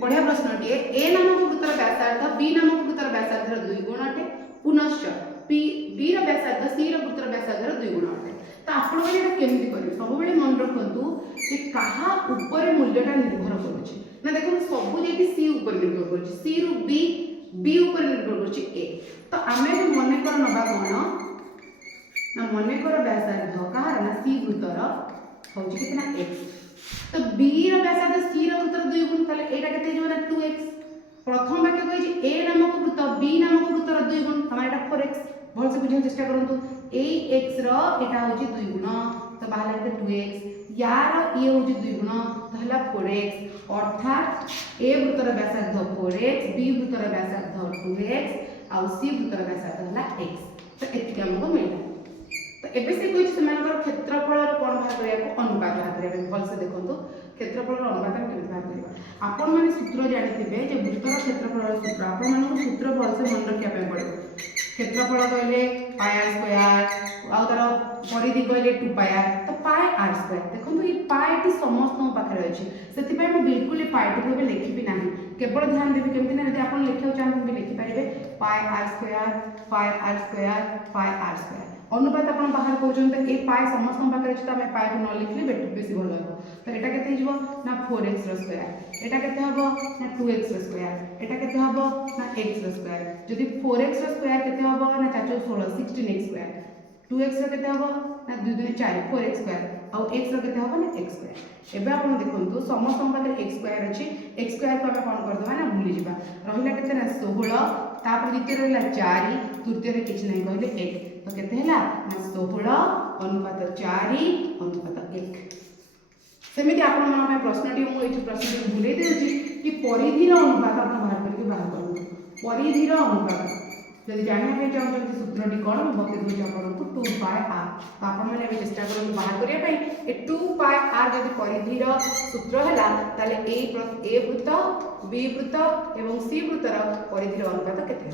बढ़िया प्रश्नटिए ए नामक वृत्तर व्यासार्ध बी नामक वृत्तर व्यासार्धर 2 गुण अटे पुनश्च बी रो व्यासार्ध सी रो वृत्तर व्यासार्धर 2 गुण अटे। तो आपण माने एटा केमति करिवे सब बेले मन रखंतु जे कहा ऊपर मूल्यटा निर्भर करूछि ना देखो सब जेकी सी ऊपर निर्भर करूछि सी रो बी ऊपर निर्भर करूछि ए। तो आमे मने कर नबा कोन ना मने कर व्यासार्ध कहा ना सी वृत्तर होछि कितना x। तो b रो व्यासार्ध c रो वृत्तर 2 गुण ताले एटा केते जेबा 2x। प्रथम वाक्य कहि जे a नामक वृत्त b नामक वृत्तर 2 गुण तमार एटा 4x भल से बुझे चेष्टा करंतु ए x रो एटा होछि 2 गुण तो बाहर केते 2x यार ये होछि 2 गुण तो हला 4x अर्थात a वृत्तर व्यासार्ध 4x b वृत्तर व्यासार्ध 2x uh c वृत्तर व्यासार्ध हला x। तो एतिके हमको मिलला। तो एबे से कोइ सेमानकर क्षेत्रफल कोन बाहर करिया को अनुपात बाहर करिया भल से देखंतु क्षेत्रफल अनुपात हम केमि बाहर करिया। आपण माने सूत्र जानिथिबे जे वृत्तर क्षेत्रफल सूत्र आपण मानको सूत्र भल से मन रखिया पे पड़े। क्षेत्रफल कहले पाई r स्क्वायर आ तार परिधि कहले 2 पाई r तो पाई r स्क्वायर देखंतु ई पाई टी समस्त पाखरे अछि सेति पय हम बिल्कुल पाई टी केबे लिखिबि नाही केवल ध्यान देबि केमति ना यदि आपण लिखियो चाहन भी लिखि पारिबे पाई r स्क्वायर अनुपात आपण बाहर कहउछन त ए पाई समस्त पाखरे अछि त हम पाई को न लिखले बेसी भल हो। तो एटा केते हिजबो ना 4x रो स्क्वायर एटा केते हबो ना 2x रो स्क्वायर एटा केते हबो ना x रो स्क्वायर जदि 4x रो स्क्वायर केते हबो ना 4 16 16x स्क्वायर 2x रो केते हबो ना 2 2 4 4x स्क्वायर आ x रो केते हबो ना x स्क्वायर। एबे आपण देखंतु समस्त पाखरे x स्क्वायर अछि x स्क्वायर को हम कोन कर दबा ना भूली जिबा रहिला केते ना 16 तापर द्वितीय रहिला 4 तृतीय रे किछ नै कहले 1 तो केते हला ना 16 अनुपात 4 अनुपात 1। सेमिति आपण मन में प्रश्नटी मु एठी प्रश्नटी भूले देछि कि परिधिर अनुपात आपण बाहर करके बाहर करू परिधिर अनुपात यदि जानिया पे चाहू सूत्रटी कोन बते दोछि आपन 2 पाई r। तो आपण माने चेष्टा करन बाहर करिया पई ए 2 पाई r यदि परिधिर सूत्र हला ताले ए वृत्त b वृत्त एवं c वृत्तर परिधिर अनुपात केते।